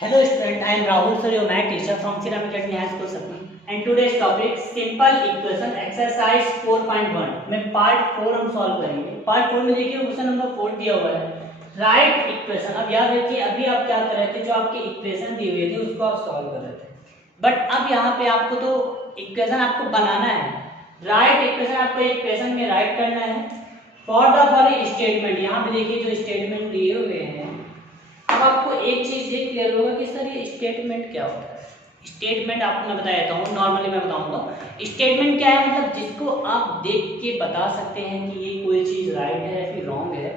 Hello student, I am Rahul sir, your math teacher from Ceramic Academy High School Satna. And today's topic simple equation exercise 4.1 में part 4 हम solve करेंगे। Part 4 में देखिए question number 4 दिया हुआ है, right equation. अब याद रखिए अभी आप क्या कर रहे थे, जो आपके इक्वेशन दी हुई थी उसको आप सॉल्व कर रहे थे, बट अब यहाँ पे आपको तो इक्वेशन आपको बनाना है। राइट इक्वेशन आपको इक्वेशन में राइट करना है फॉर द फॉलोइंग स्टेटमेंट। यहाँ पे देखिए जो स्टेटमेंट दिए हुए हैं, अब आपको एक चीज ये क्लियर होगा कि सर ये स्टेटमेंट क्या होता है। स्टेटमेंट आपको मैं बता देता हूँ, नॉर्मली मैं बताऊंगा स्टेटमेंट क्या है। मतलब जिसको आप देख के बता सकते हैं कि ये कोई चीज राइट है फिर रॉन्ग है,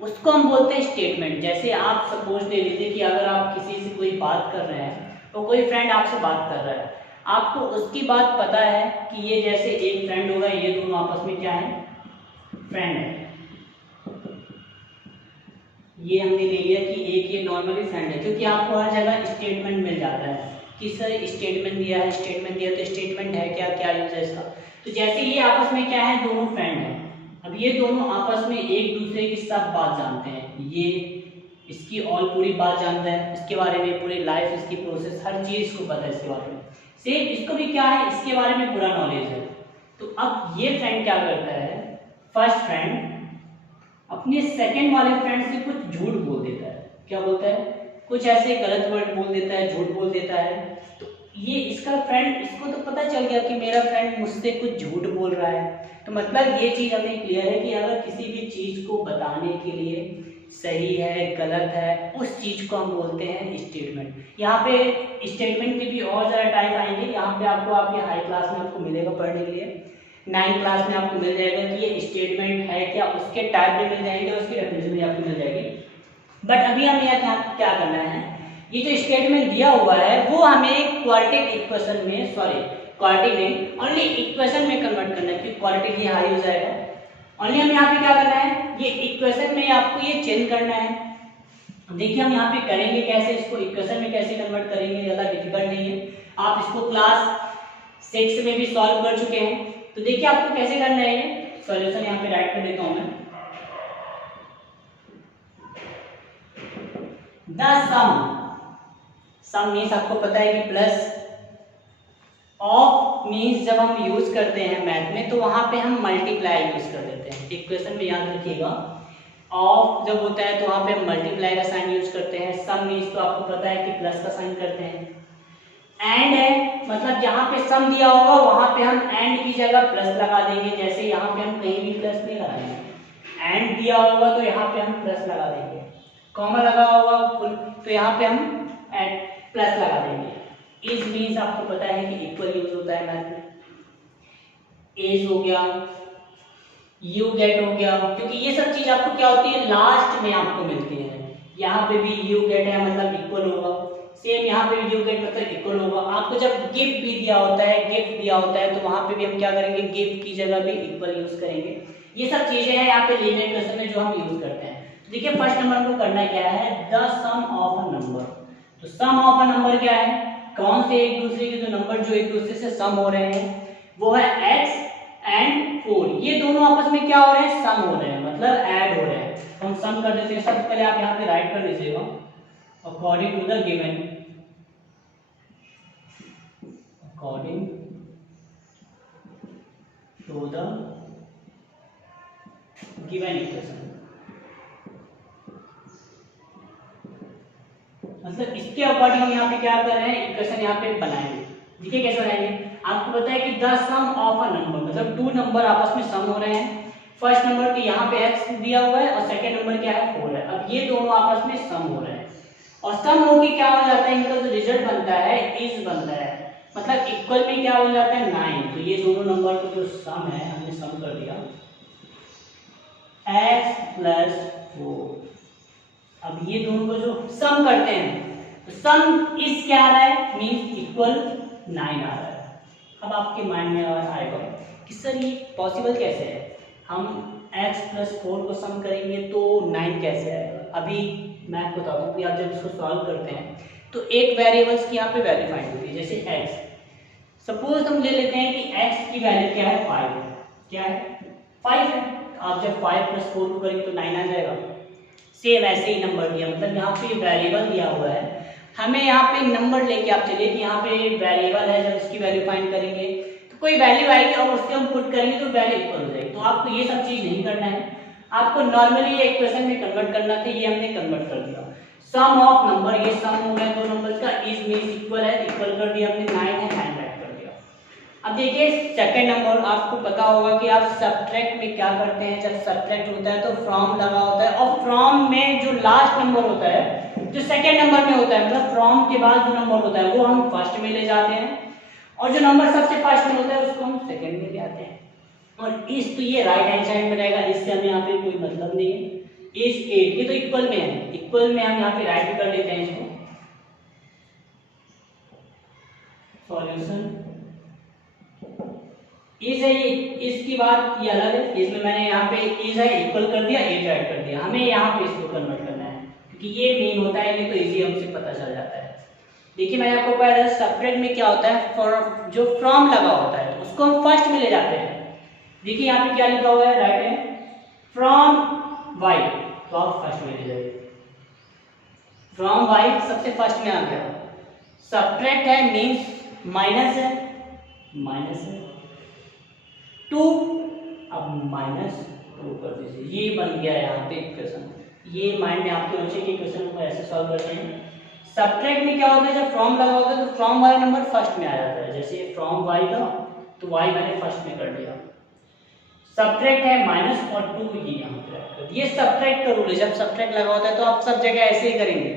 उसको हम बोलते हैं स्टेटमेंट। जैसे आप सपोज ले लीजिए कि अगर आप किसी से कोई बात कर रहे हैं, तो कोई फ्रेंड आपसे बात कर रहा है, आपको उसकी बात पता है कि ये जैसे एक फ्रेंड होगा, ये दोनों आपस में क्या है, फ्रेंड है। ये हमने ले लिया कि एक ये नॉर्मली फ्रेंड है, क्योंकि आपको हर जगह स्टेटमेंट मिल जाता है कि सर स्टेटमेंट दिया है, स्टेटमेंट दिया तो स्टेटमेंट है क्या, क्या यूज है इसका। तो जैसे ये आपस में क्या है, दोनों फ्रेंड हैं। अब ये दोनों आपस में एक दूसरे की सब बात जानते हैं, ये इसकी ऑल पूरी बात जानता है, इसके बारे में पूरी लाइफ, इसकी प्रोसेस, हर चीज इसको पता है इसके बारे में। सेम इसको भी क्या है, इसके बारे में पूरा नॉलेज है। तो अब ये फ्रेंड क्या करता है, फर्स्ट फ्रेंड अपने सेकंड वाले फ्रेंड से कुछ झूठ बोल देता है। क्या बोलता है, कुछ ऐसे गलत वर्ड बोल देता है, झूठ बोल देता है। तो ये इसका फ्रेंड, इसको तो पता चल गया कि मेरा फ्रेंड मुझसे कुछ झूठ बोल रहा है। तो मतलब ये चीज हमें क्लियर है कि अगर किसी भी चीज को बताने के लिए सही है गलत है, उस चीज को हम बोलते हैं स्टेटमेंट। यहाँ पे स्टेटमेंट के भी और ज्यादा टाइप आएंगे। यहाँ पे आपको आपके हाई क्लास में आपको मिलेगा पढ़ने के लिए, 9th क्लास में आपको मिल जाएगा कि ये स्टेटमेंट है क्या, उसके टाइप में मिल जाएंगे, उसकी डेफिनेशन भी आपको मिल जाएगी। बट अभी हमें यहाँ क्या करना है, ये जो स्टेटमेंट दिया हुआ है वो हमें क्वाड्रेटिक इक्वेशन में, सॉरी क्वाड्रेटिक नहीं, ओनली इक्वेशन में कन्वर्ट करना है, क्योंकि क्वाड्रेटिक ये हाई हो जाएगा। ओनली हमें यहाँ पे क्या करना है, ये इक्वेशन में आपको ये चेंज करना है। देखिए हम यहाँ पे करेंगे कैसे, इसको इक्वेशन में कैसे कन्वर्ट करेंगे, ज्यादा डिफिकल्ट नहीं है। आप इसको क्लास 6 में भी सॉल्व कर चुके हैं। तो देखिए आपको कैसे करना है, ये सॉल्यूशन यहाँ पे राइट कर देता हूं मैं। द सम मीन्स आपको पता है कि प्लस ऑफ मीन्स जब हम यूज करते हैं मैथ में तो वहां पे हम मल्टीप्लाई यूज कर देते हैं। इक्वेशन में याद रखिएगा ऑफ जब होता है तो वहां पे हम मल्टीप्लाई का साइन यूज करते हैं। सम मीन्स तो आपको पता है कि प्लस का साइन करते हैं। एंड है मतलब जहां पे सम दिया होगा वहां पे हम एंड की जगह प्लस लगा देंगे। जैसे यहाँ पे हम कहीं भी प्लस नहीं लगाएंगे, एंड दिया होगा तो यहाँ पे हम प्लस लगा देंगे, कॉमा लगा होगा फुल तो यहाँ पे हम प्लस लगा देंगे। इज मीन्स आपको पता है कि इक्वल यूज होता है मैथ में। एज हो गया, यू गेट हो गया, क्योंकि ये सब चीज आपको क्या होती है, लास्ट में आपको मिलती है। यहाँ पे भी यू गेट है मतलब इक्वल होगा, सेम यहाँ पे भी यू गेट मतलब इक्वल होगा। आपको जब गिफ्ट भी दिया होता है, गिफ्ट दिया होता है तो वहां पे भी हम क्या करेंगे, गिफ्ट की जगह भी इक्वल यूज करेंगे। ये सब चीजें हैं यहाँ पे लीनियर इक्वेशन में जो हम यूज करते हैं। तो देखिए फर्स्ट नंबर को करना क्या है, the sum of a number. तो सम ऑफ अ नंबर क्या है, कौन से एक दूसरे के जो नंबर जो एक दूसरे से सम हो रहे हैं वो है x एंड 4। ये दोनों आपस में क्या हो रहे हैं, सम हो रहे हैं, मतलब ऐड हो रहे हैं। तो हम सम कर देते हैं। सबसे पहले आप यहाँ पे राइट कर लीजिएगा according to the given, according to the given equation। मतलब इसके अकॉर्डिंग हम यहाँ पे क्या कर रहे हैं, इक्वेशन यहाँ पे बनाएंगे। देखिए कैसे बनाएंगे, आपको पता है कि the sum of a number मतलब 2 नंबर आपस में सम हो रहे हैं। फर्स्ट नंबर के यहाँ पे x दिया हुआ है और सेकंड नंबर क्या है 4 है। अब ये दोनों आपस में सम हो रहे हैं और सम होके क्या हो जाता है, इनका जो रिजल्ट बनता है इज बनता है, मतलब इक्वल में क्या हो जाता है 9। तो ये दोनों नंबर का जो सम है हमने सम कर दिया x प्लस 4। अब ये दोनों को जो सम करते हैं तो सम इस क्या आ रहा है, मींस इक्वल 9 आ रहा है। अब आपके माइंड में आएगा कि सर ये पॉसिबल कैसे है, हम x प्लस 4 को सम करेंगे तो 9 कैसे आएगा। अभी मैं आपको बताता हूँ कि आप जब इसको सॉल्व करते हैं तो एक वेरिएबल्स की यहाँ पे वैल्यू फाइंड होती है। जैसे x, सपोज हम ले लेते हैं कि x की वैल्यू क्या है 5 है, क्या है 5 है। आप जब 5 प्लस 4 को करेंगे तो 9 आ जाएगा। सेम ऐसे ही नंबर दिया, मतलब यहाँ पे वेरिएबल दिया हुआ है हमें यहाँ पे नंबर लेके आप चलिए कि यहाँ पे वेरिएबल है, जब इसकी वैल्यू फाइंड करेंगे तो कोई वैल्यू आएगी और उसके हम पुट करेंगे तो वैल्यू इक्वल हो जाएगी। तो आपको ये सब चीज नहीं करना है, आपको नॉर्मली एक इक्वेशन में कन्वर्ट करना था, ये हमने कन्वर्ट कर दिया। सम ऑफ नंबर, ये सम हो गया दो नंबर्स का, इज मींस इक्वल है, इक्वल कर दिया हमने, 9 है 9 ऐड कर दिया। अब देखिए सेकंड नंबर, आपको पता होगा कि आप सबट्रैक्ट में क्या करते हैं, जब सबट्रैक्ट होता है तो फ्रॉम लगा होता है, और फ्रॉम में जो लास्ट नंबर होता है जो सेकंड नंबर में होता है, मतलब फ्रॉम के बाद जो नंबर होता है वो हम फर्स्ट में ले जाते हैं, और जो नंबर सबसे फर्स्ट में होता है उसको हम सेकंड में ले आते हैं। और इस, तो ये राइट हैंड साइड में रहेगा, इससे हमें यहाँ पे कोई मतलब नहीं है। इस 8 ये तो इक्वल में है, इक्वल में हम यहाँ पे राइट कर लेते हैं इसको, सॉल्यूशन इज है, ये इसकी बात ये अलग है, इसमें मैंने यहाँ पे इज है इक्वल कर दिया, 8 ऐड कर दिया, हमें यहाँ पे इसको कन्वर्ट करना है क्योंकि ये मेन होता है, नहीं तो इजी हमसे पता चल जाता है। देखिए मैंने आपको बताया सेपरेट में क्या होता है, फॉर जो फ्रॉम लगा होता है तो उसको हम फर्स्ट में ले जाते हैं। देखिए यहाँ पे क्या लिखा हुआ है, राइट है फ्रॉम वाई, तो आप फर्स्ट में ले जाइए, फ्रॉम वाई सबसे फर्स्ट में आ गया। सब्ट्रैक्ट है मींस माइनस है, माइनस है, टू, अब -2 कर दीजिए, ये बन गया यहाँ पे इक्वेशन। ये माइंड में आपके बच्चे के इक्वेशन को ऐसे सॉल्व करते हैं। सब्ट्रैक्ट में क्या होता है, जब फ्रॉम लगा होता है तो फ्रॉम वाला नंबर फर्स्ट में आ जाता है, जैसे फ्रॉम वाई था तो वाई मैंने फर्स्ट में कर दिया। सब्ट्रैक्ट है माइनस और 2 ये यहाँ पे, ये सब्ट्रैक्ट का रूल है, जब सब्ट्रैक्ट लगा होता है तो आप सब जगह ऐसे ही करेंगे।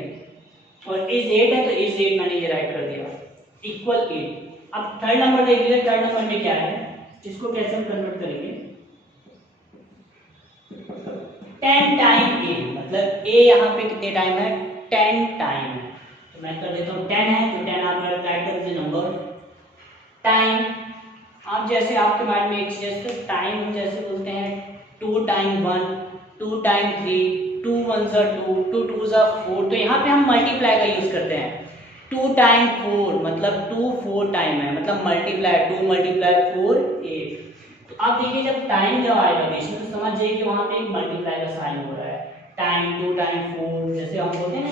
और इज 8 है तो इज 8 मैंने ये राइट कर दिया, इक्वल 8। अब थर्ड नंबर देख लीजिए, थर्ड नंबर में क्या है, इसको कैसे हम कन्वर्ट करेंगे, 10 टाइम a, मतलब a यहाँ पे कितने टाइम है, 10 टाइम, तो मैं कर देता हूँ 10 है तो 10 आप राइट कर दीजिए नंबर टाइम। आप जैसे आपके माइंड में एक चीज है, टाइम जैसे बोलते हैं 2 टाइम 1, 2 टाइम 3, 2 1 2, 2 2 4, तो यहाँ पे हम मल्टीप्लाई का यूज करते हैं। 2 टाइम 4 मतलब 2 4 टाइम है, मतलब मल्टीप्लाई 2 मल्टीप्लाई 4 8। तो आप देखिए जब टाइम जब आएगा बीच में तो समझ जाइए कि वहां पे एक मल्टीप्लाई का साइन हो रहा है। टाइम 2 टाइम 4, जैसे हम बोलते हैं ना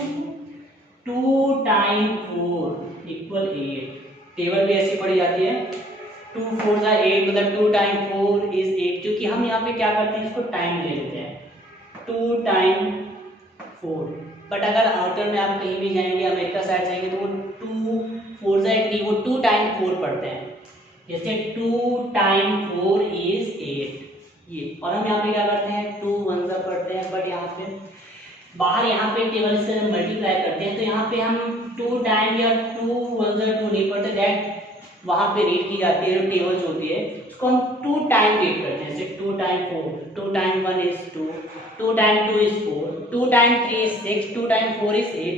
2 टाइम 4 इक्वल 8, टेबल भी ऐसी पड़ी जाती है, 2 4 8 मतलब 2 टाइम 4 इज 8, क्योंकि हम यहाँ पे क्या करते हैं इसको टाइम ले लेते हैं, 2 टाइम 4। बट अगर आउटर में आप कहीं भी जाएंगे, अमेरिका साइड जाएंगे तो वो 2 4 8 वो 2 टाइम 4 पढ़ते हैं, जैसे 2 टाइम 4 इज 8 ये, और हम यहाँ पे क्या करते हैं 2 1 पढ़ते हैं। बट यहाँ पे बाहर यहाँ पे टेबल से हम मल्टीप्लाई करते हैं तो यहाँ पे हम 2 टाइम या 2 1 2 नहीं पढ़ते, दैट वहां पे रीड की जाती है, टेबल जो होती है उसको हम 2 टाइम रीड करते हैं, जैसे 2 time 4, 2 time 1 is 2, 2 time 2 is 4, 2 time 3 is 6, 2 time 4 is 8,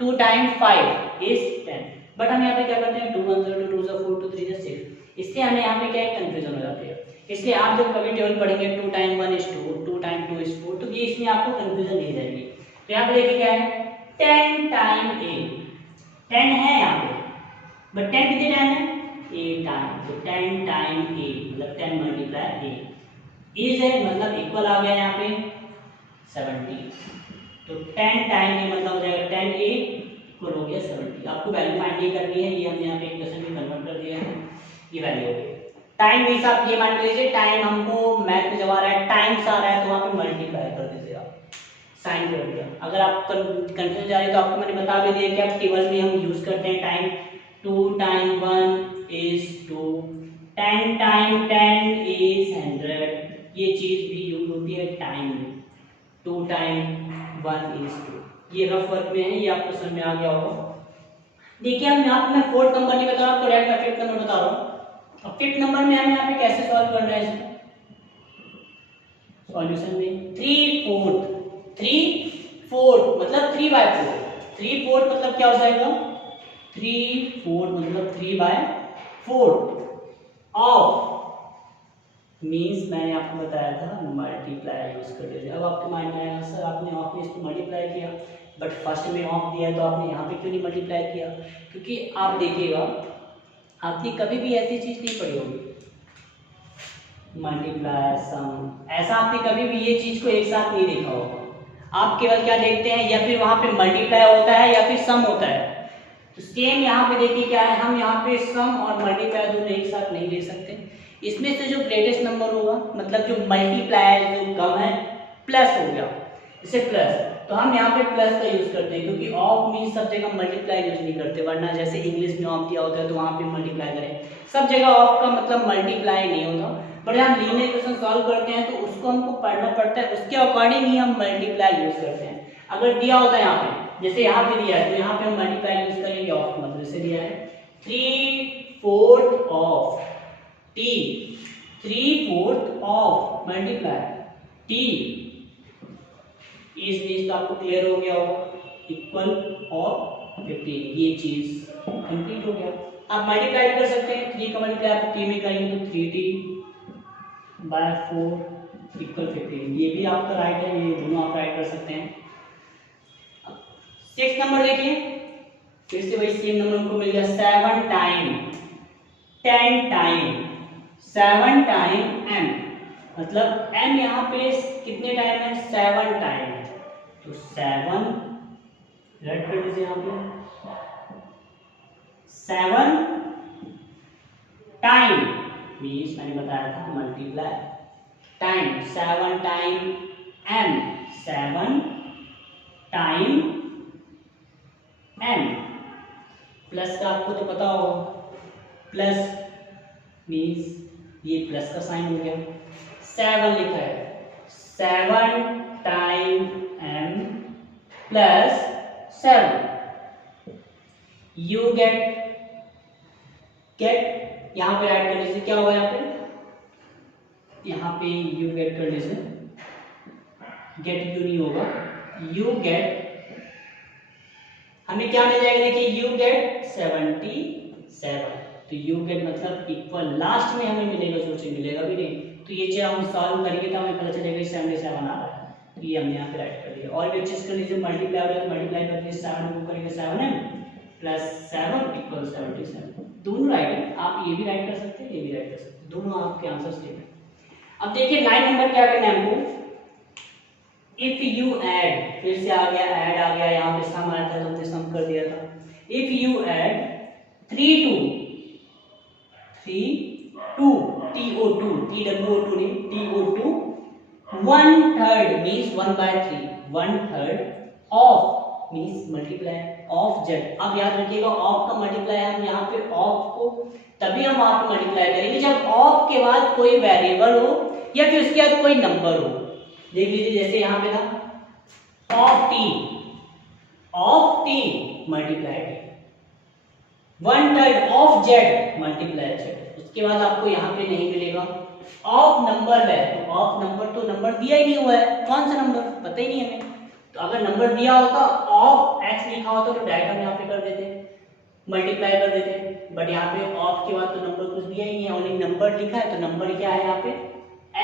2 time 5 is 10। But हम यहाँ पे क्या करते हैं 2 1 2 2 4 2 3 6, इससे हमें यहाँ पे क्या है कंफ्यूजन हो जाती है। इसलिए आप जब कभी टेबल पढ़ेंगे 2 टाइम 1 इज 2, 2 टाइम 2 इज 4, तो ये इसमें आपको कंफ्यूजन नहीं जाएगी। तो यहाँ पे देखिए क्या है 10 टाइम a, 10 है यहाँ पे, बट 10 कितने टाइम है, 8 टाइम, तो 10 टाइम a मतलब 10 मल्टीप्लाई a, इज है मतलब इक्वल आ गया यहाँ पे 70, तो 10 टाइम a मतलब हो जाएगा 10 a इक्वल हो गया 70। आपको वैल्यू फाइंड नहीं करनी है, ये हमने यहाँ पे इक्वेशन में कन्वर्ट कर दिया है, ये वैल्यू हो गई। टाइम मींस आप ये मान लीजिए टाइम हमको मैथ में जब आ रहा है टाइम्स आ रहा है तो वहाँ पे मल्टीप्लाई कर दीजिए आप, साइन कर दिया। अगर आप कंफ्यूज जा रही है तो आपको मैंने बता भी दिया कि आप टेबल में हम यूज करते हैं time, 2 time 1 is 2, 10 time 10 is 100, ये चीज भी यूज होती है टाइम में, 2 टाइम 1 इज 2। ये रफ वर्क में है, ये आपको समझ में आ गया होगा। देखिए हम यहाँ पे मैं फोर्थ नंबर नहीं बता रहा हूँ, तो डायरेक्ट मैं फिफ्थ नंबर बता रहा हूँ। अब फिफ्थ नंबर में हमें यहाँ पे कैसे सॉल्व करना है इसको, सॉल्यूशन में 3/4 मतलब 3/4, 3/4 मतलब क्या हो जाएगा 3/4 मतलब 3/4 ऑफ मींस मैंने आपको बताया था मल्टीप्लाई यूज कर लीजिए। अब आपके माइंड में आएगा सर आपने ऑफ में इसको मल्टीप्लाई किया, बट फर्स्ट में ऑफ दिया है तो आपने यहाँ पे क्यों नहीं मल्टीप्लाई किया, क्योंकि आप देखिएगा आपने कभी भी ऐसी चीज नहीं पढ़ी होगी मल्टीप्लाई सम, ऐसा आपने कभी भी ये चीज को एक साथ नहीं देखा होगा। आप केवल क्या देखते हैं, या फिर वहां पे मल्टीप्लाई होता है या फिर सम होता है। तो सेम यहाँ पे देखिए क्या है, हम यहाँ पे सम और मल्टीप्लाई दोनों एक साथ नहीं ले सकते। इसमें से जो ग्रेटेस्ट नंबर होगा, मतलब जो मल्टीप्लाई है, जो कम है, प्लस हो गया, इसे प्लस, तो हम यहाँ पे प्लस का यूज करते हैं, क्योंकि ऑफ मीन सब जगह मल्टीप्लाई यूज नहीं करते, वरना जैसे इंग्लिश में ऑफ दिया होता है तो वहाँ पे मल्टीप्लाई करें, सब जगह ऑफ का मतलब मल्टीप्लाई नहीं होता। बट हम लीनियर इक्वेशन सॉल्व करते हैं तो उसको हमको पढ़ना पड़ता है, उसके अकॉर्डिंग ही हम मल्टीप्लाई यूज करते हैं। अगर दिया होता है यहाँ पे, जैसे यहाँ पे दिया है, तो यहाँ पे हम मल्टीप्लाई यूज करेंगे ऑफ, मतलब जैसे दिया है 3/4 of t, 3/4 of multiply t इस बीच तो आपको क्लियर हो गया होगा, इक्वल और 15, ये चीज कंप्लीट हो गया। आप मल्टीप्लाई कर सकते हैं, 3 का मल्टीप्लाई आप t में करेंगे तो 3t/4 इक्वल 15, ये भी आपका राइट है, ये दोनों आप राइट कर सकते हैं। 6 नंबर देखिए, फिर से वही सेम नंबर हमको मिल गया, 7 टाइम 10 टाइम 7 टाइम m, मतलब m यहाँ पे कितने टाइम है, 7 टाइम है, तो 7 रेड कर दीजिए यहाँ पे, 7 टाइम मीन्स मैंने बताया था multiply, time 7 time m, 7 time m, plus का आपको तो पता होगा, प्लस मीन्स ये प्लस का साइन हो गया, 7 लिखा है, 7 time m plus 7, you get यहाँ पे ऐड करने से क्या होगा, यहाँ पे यू गेट करने से गेट यू नहीं होगा, यू गेट, हमें क्या मिल जाएगा, देखिए यू गेट 77, तो यू गेट मतलब इक्वल, लास्ट में हमें मिलेगा, सोचे मिलेगा भी नहीं, तो ये चीज हम सॉल्व करेंगे तो हमें पता चलेगा 77 आ रहा है, तो ये हमने यहाँ पे राइट कर दिया। और भी अच्छे से कर लीजिए, मल्टीप्लाई हो रहा है तो मल्टीप्लाई करके 7 को करेंगे 7m प्लस 7 इक्वल 77, दोनों राइट है, आप ये भी राइट कर सकते हैं, ये भी राइट कर सकते हैं, दोनों आपके आंसर सेम है। अब देखिए 9 नंबर क्या करना है हमको, इफ यू ऐड, फिर से आ गया, ऐड आ गया, यहाँ पे सम आया था तो हमने सम कर दिया था, if you add 3 2 TO2 TWO2 नहीं TO2 1/3 means 1/3 1/3 of means multiply of z। अब याद रखिएगा ऑफ का मल्टीप्लाई हम यहाँ पे ऑफ को तभी हम वहां पे मल्टीप्लाई करेंगे जब ऑफ के बाद कोई वेरिएबल हो या फिर उसके बाद कोई नंबर हो। देख लीजिए जैसे यहाँ पे था of t multiply 1/3 of z multiply z। उसके बाद आपको यहाँ पे नहीं मिलेगा ऑफ नंबर है, तो ऑफ नंबर तो नंबर दिया ही नहीं हुआ है, कौन सा नंबर पता ही नहीं हमें, तो अगर नंबर दिया होता ऑफ x लिखा होता तो डायरेक्ट हम यहाँ पे कर देते मल्टीप्लाई कर देते, बट यहाँ पे ऑफ के बाद तो नंबर कुछ दिया ही नहीं है, ओनली नंबर लिखा है, तो नंबर क्या है यहाँ पे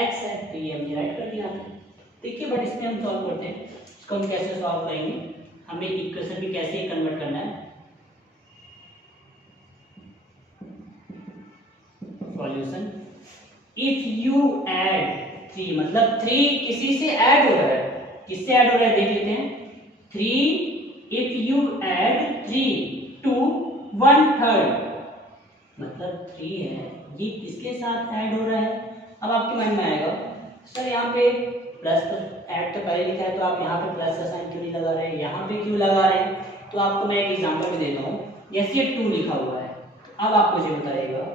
x है, तो ये हमने राइट कर दिया यहाँ पे। देखिए बट इसमें हम सॉल्व करते हैं, इसको हम कैसे सॉल्व करेंगे, हमें इक्वेशन में कैसे कन्वर्ट करना है। सॉल्यूशन इफ यू ऐड 3 मतलब 3 किसी से ऐड हो रहा है, किससे ऐड हो रहा है देख लेते हैं, 3 इफ यू ऐड 3 टू 1/3 मतलब 3 है ये किसके साथ ऐड हो रहा है। अब आपके मन में आएगा सर यहाँ पे प्लस तो ऐड तो पहले लिखा है तो आप यहाँ पे प्लस का साइन क्यों नहीं लगा रहे हैं, यहाँ पे क्यों लगा रहे हैं, तो आपको मैं एक एग्जांपल भी देता हूँ। जैसे 2 लिखा हुआ है, अब आप मुझे बताइएगा,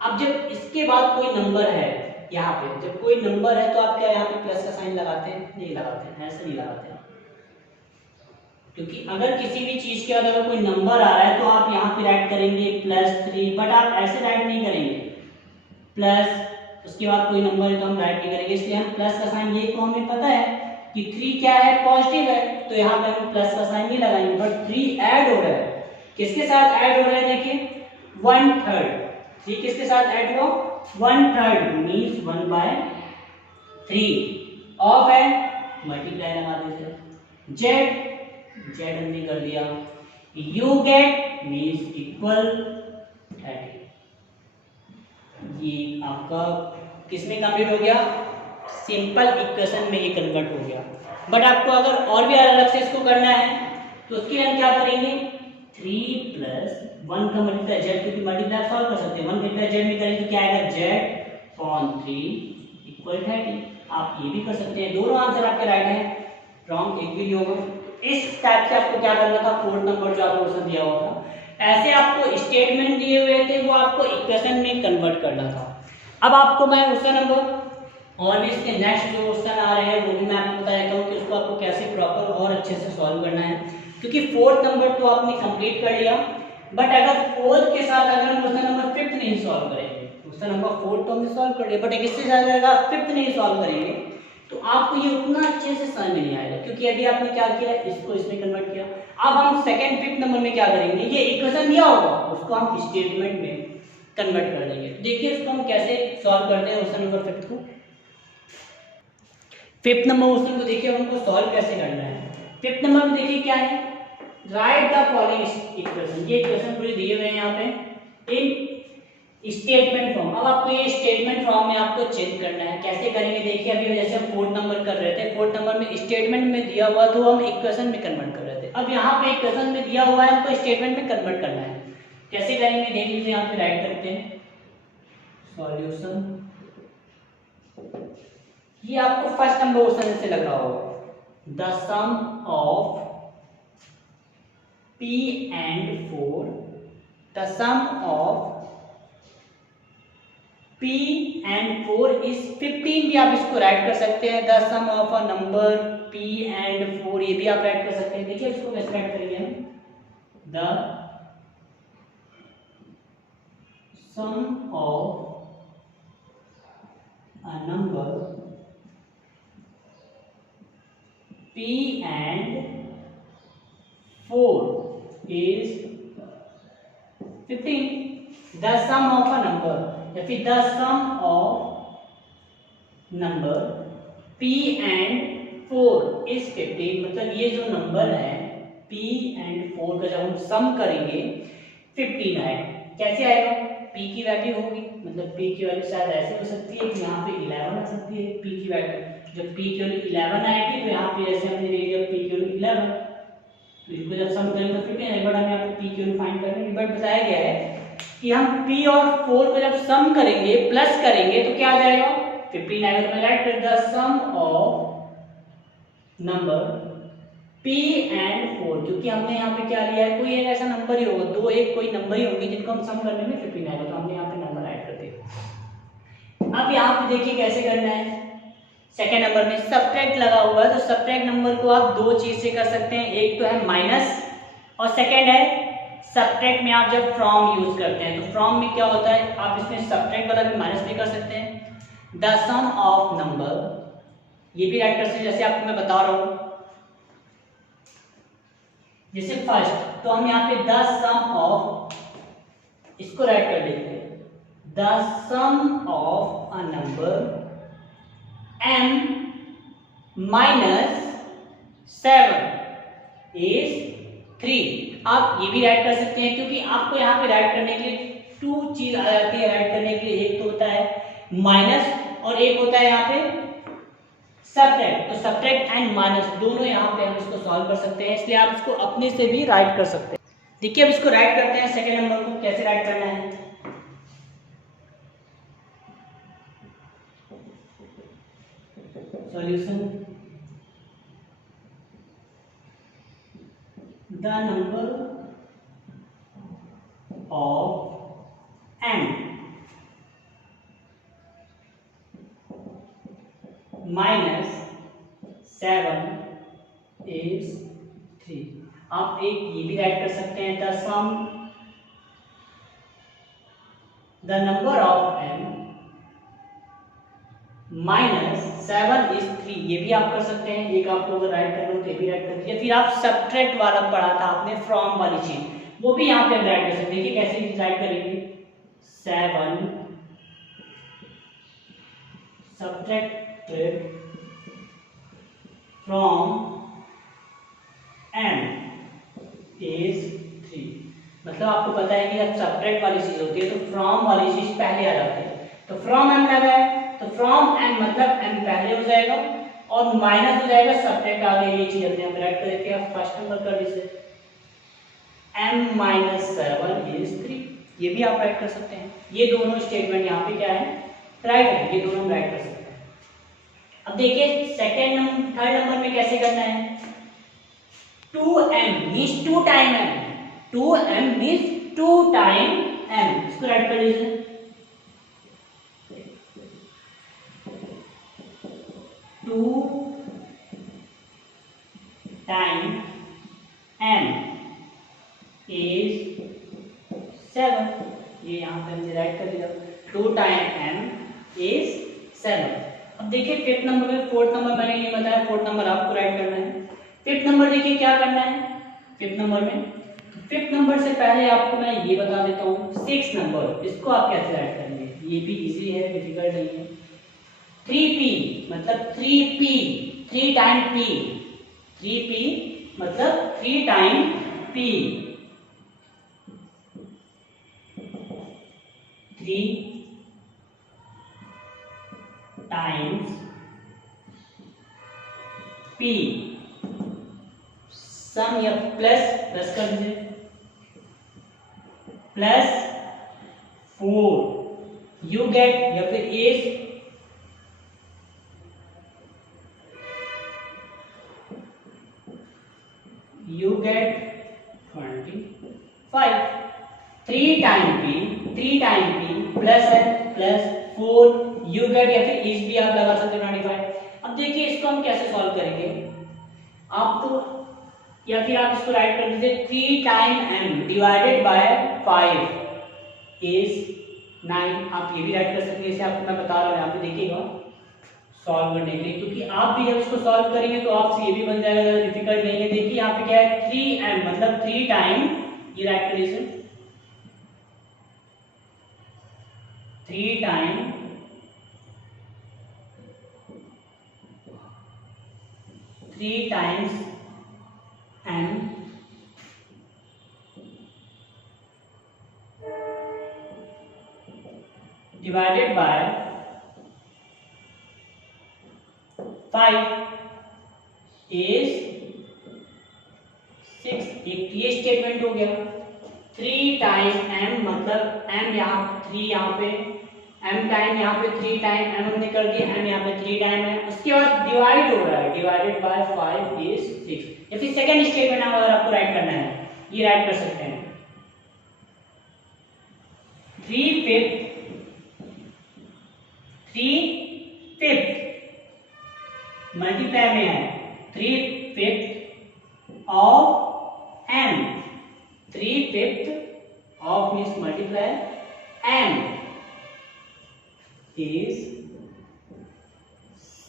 अब जब इसके बाद कोई नंबर है, यहाँ पे जब कोई नंबर है तो आप क्या यहाँ पे प्लस का साइन लगाते हैं, नहीं लगाते हैं, ऐसे नहीं लगाते हैं, क्योंकि अगर किसी भी चीज के बाद अगर कोई नंबर आ रहा है तो आप यहाँ पे राइट करेंगे +3, बट आप ऐसे राइट नहीं करेंगे प्लस उसके बाद कोई नंबर है तो हम राइट नहीं करेंगे, इसलिए हम प्लस का साइन, ये तो हमें पता है कि 3 क्या है पॉजिटिव है, तो यहाँ पे हम प्लस का साइन नहीं लगाएंगे, बट 3 ऐड हो रहा है, किसके साथ ऐड हो रहा है देखिए 1/3, 3 किसके साथ ऐड हुआ 1/3 मींस 1/3 ऑफ है मल्टीप्लाई लगा देते हैं, z हमने कर दिया, यू गेट मींस इक्वल 30, ये आपका किसमें कंप्लीट हो गया, सिंपल इक्वेशन में ये कन्वर्ट हो गया। बट आपको अगर और भी अलग से इसको करना है तो उसके लिए हम क्या करेंगे, 3 प्लस 1 का मल्टीप्लाई जेड, क्योंकि मल्टीप्लाई सॉल्व कर सकते हैं, 1 मल्टीप्लाई जेड में करेंगे तो क्या आएगा, जेड अपॉन 3 इक्वल 30। आप ये भी कर सकते हैं, दोनों आंसर आपके राइट हैं, रॉन्ग एक भी नहीं होगा। इस टाइप से आपको क्या करना था, 4th नंबर जो आपको क्वेश्चन दिया हुआ था, ऐसे आपको स्टेटमेंट दिए हुए थे वो आपको इक्वेशन में कन्वर्ट करना था। अब आपको मैं क्वेश्चन नंबर और भी इसके नेक्स्ट जो क्वेश्चन आ रहे हैं वो भी मैं आपको बता देता हूँ कि उसको आपको कैसे प्रॉपर और अच्छे से सॉल्व करना है, क्योंकि 4th नंबर तो आपने कंप्लीट कर लिया, बट अगर 4th के साथ अगर हम क्वेश्चन नंबर 5th नहीं सॉल्व करेंगे, क्वेश्चन नंबर 4th तो हमने सॉल्व कर लिया, बट इससे ज़्यादा अगर 5th नहीं सॉल्व करेंगे तो आपको ये उतना अच्छे से समझ में नहीं आएगा, क्योंकि अभी आपने क्या किया, इसको इसमें कन्वर्ट किया। अब हम 2nd 5th नंबर में क्या करेंगे, ये इक्वेशन दिया होगा उसको हम स्टेटमेंट में कन्वर्ट कर देंगे। देखिए इसको हम कैसे सॉल्व करते हैं क्वेश्चन नंबर 5th को। 5th नंबर क्वेश्चन को देखिए हमको सॉल्व कैसे करना है। 5th नंबर में देखिए क्या है, राइट द फॉलोइंग इक्वेशन, ये इक्वेशन पूरे दिए हुए हैं यहाँ पे इन स्टेटमेंट फॉर्म। अब आपको ये स्टेटमेंट फॉर्म में आपको चेंज करना है, कैसे करेंगे देखिए। अभी जैसे हम 4th नंबर कर रहे थे, 4th नंबर में स्टेटमेंट में दिया हुआ तो हम इक्वेशन में कन्वर्ट कर रहे थे, अब यहाँ पे इक्वेशन में दिया हुआ है हमको स्टेटमेंट में कन्वर्ट करना है। कैसे करेंगे देख लीजिए, यहाँ पे राइट करते हैं सॉल्यूशन। ये आपको फर्स्ट नंबर क्वेश्चन से लग रहा होगा, the sum of P and 4, the sum of P and 4 is 15 भी आप इसको राइट कर सकते हैं। The sum of a number P and 4 ये भी आप राइट कर सकते हैं। देखिए इसको कैसे राइट करेंगे हम, the sum of a number P and 4 is 15. The sum of a number, या फिर the sum of number P and 4 is 15, मतलब ये जो नंबर है P and 4 का जब हम सम करेंगे 15 आएगा। कैसे आएगा, P की वैल्यू होगी, मतलब P की वैल्यू शायद ऐसे हो सकती है कि यहाँ पे 11 आ सकती है P की वैल्यू। जब P की वैल्यू 11 आएगी तो यहाँ पे जैसे हमने ले लिया P की वैल्यू 11, तो इसको जब सम करेंगे तो 15 आएगा, बट हमें यहाँ पे P की वैल्यू फाइंड करनी है। बट बताया गया है कि हम P और 4 को जब सम करेंगे प्लस करेंगे तो क्या आ जाएगा, 15 आएगा। तो मैं राइट कर the sum of number P and 4, क्योंकि हमने यहाँ पे क्या लिया है, कोई एक ऐसा नंबर ही होगा, दो एक कोई नंबर ही होंगे जिनको हम सम करने में 15 आएगा, तो हमने यहाँ पे नंबर ऐड कर दिया। अब यहाँ पे देखिए कैसे करना है, सेकेंड नंबर में सब्ट्रैक्ट लगा हुआ है, तो सब्ट्रैक्ट नंबर को आप दो चीज से कर सकते हैं, एक तो है माइनस और सेकेंड है सब्ट्रैक्ट में आप जब फ्रॉम यूज करते हैं, तो फ्रॉम में क्या होता है, आप इसमें सब्ट्रैक्ट वाला भी माइनस भी कर सकते हैं। द सम ऑफ नंबर ये भी राइट कर सकते हैं, जैसे आपको मैं बता रहा हूं, जैसे फर्स्ट तो हम यहाँ पे द सम ऑफ, इसको राइट कर देते हैं, the sum of a number m minus 7 is 3। आप ये भी राइट कर सकते हैं, क्योंकि आपको यहाँ पे राइट करने के लिए टू चीज आ जाती है राइट करने के लिए, एक तो होता है माइनस और एक होता है यहाँ पे सब्ट्रैक्ट। तो सब्ट्रैक्ट एंड माइनस दोनों यहाँ पे हम इसको सॉल्व कर सकते हैं, इसलिए आप इसको अपने से भी राइट कर सकते हैं। देखिए अब इसको राइट करते हैं, सेकेंड नंबर को कैसे राइट करना है। Solution, the number of m minus 7 is 3। आप एक ये भी राइट कर सकते हैं, the sum, the number of m minus 7 is 3, ये भी आप कर सकते हैं। एक आपको अगर राइट करना हो तो ये भी राइट कर दीजिए। फिर आप सब्ट्रैक्ट वाला पढ़ा था आपने, फ्रॉम वाली चीज, वो भी यहाँ पे राइट कर सकते हैं। देखिए कैसे राइट करेंगे, 7 सब्ट्रैक्टेड फ्रॉम m इज 3। मतलब आपको पता है कि जब सब्ट्रैक्ट वाली चीज होती है तो फ्रॉम वाली चीज पहले आ जाती है, तो फ्रॉम m लगा है तो फ्रॉम m मतलब m पहले हो जाएगा और माइनस हो जाएगा सब्ट्रैक्ट आ गई ये चीज अपने आप राइट कर देते हैं। फर्स्ट नंबर कर लीजिए m माइनस 7 इज 3, ये भी आप राइट कर सकते हैं। ये दोनों स्टेटमेंट यहाँ पे क्या है राइट है, ये दोनों हम राइट कर सकते हैं। अब देखिए सेकंड नंबर थर्ड नंबर में कैसे करना है, 2m means 2 time m, 2m means 2 time m, इसको राइट कर लीजिए। 2 टाइम m इज 7, ये यहाँ पे हमने राइट कर दिया, 2 टाइम m इज 7। अब देखिए फिफ्थ नंबर में, फोर्थ नंबर मैंने नहीं बताया, फोर्थ नंबर आपको राइट करना है। फिफ्थ नंबर देखिए क्या करना है, फिफ्थ नंबर में, फिफ्थ नंबर से पहले आपको मैं ये बता देता हूँ 6 नंबर, इसको आप कैसे राइट करेंगे, ये भी इजी है, डिफिकल्ट नहीं है। 3p मतलब 3p, 3 टाइम p, 3p मतलब 3 टाइम p, 3 टाइम्स p, सम या प्लस कर दीजिए, प्लस 4 यू गेट, या फिर is you get 25, 3 time p, 3 time p plus है प्लस 4 you get, या फिर इस भी आप लगा सकते हो 25। अब देखिए इसको हम कैसे सॉल्व करेंगे, आप तो या फिर आप इसको राइट कर दीजिए 3 time m divided by 5 is 9, आप ये भी राइट कर सकते हैं, इसे आपको मैं बता रहा हूँ यहाँ पे देखिएगा सॉल्व करने के लिए, क्योंकि आप भी जब इसको सॉल्व करेंगे तो आपसे ये भी बन जाएगा, डिफिकल्ट नहीं है। देखिए यहाँ पे क्या है 3m मतलब 3 टाइम, ये राइट कर लीजिए 3 time 3 times m divided by 5 is 6, एक ये स्टेटमेंट हो गया। 3 टाइम m मतलब m यहाँ 3, यहाँ पे m टाइम, यहाँ पे 3 टाइम m हमने कर दिया, m यहाँ पे 3 टाइम है, उसके बाद डिवाइड हो रहा है, डिवाइडेड बाय 5 इज 6। या फिर सेकंड स्टेटमेंट अगर आपको राइट करना है, ये राइट कर सकते हैं 3/5 मल्टीप्लाई में है 3/5 of m, 3/5 of means multiply m is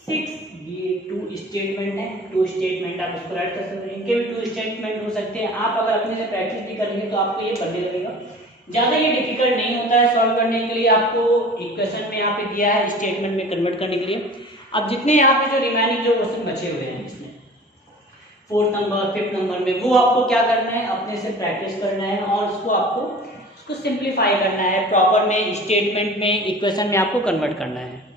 6। ये 2 स्टेटमेंट है, 2 स्टेटमेंट आप इसको राइट कर सकते हैं, इनके भी 2 स्टेटमेंट हो सकते हैं। आप अगर अपने से प्रैक्टिस भी करेंगे तो आपको ये बनने लगेगा, ज़्यादा ये डिफिकल्ट नहीं होता है सॉल्व करने के लिए। आपको इक्वेशन में यहाँ पे दिया है स्टेटमेंट में कन्वर्ट करने के लिए। अब जितने यहाँ पे जो रिमेनिंग जो क्वेश्चन बचे हुए हैं इसमें फोर्थ नंबर फिफ्थ नंबर में, वो आपको क्या करना है, अपने से प्रैक्टिस करना है और उसको सिंप्लीफाई करना है, प्रॉपर में स्टेटमेंट में इक्वेशन में आपको कन्वर्ट करना है।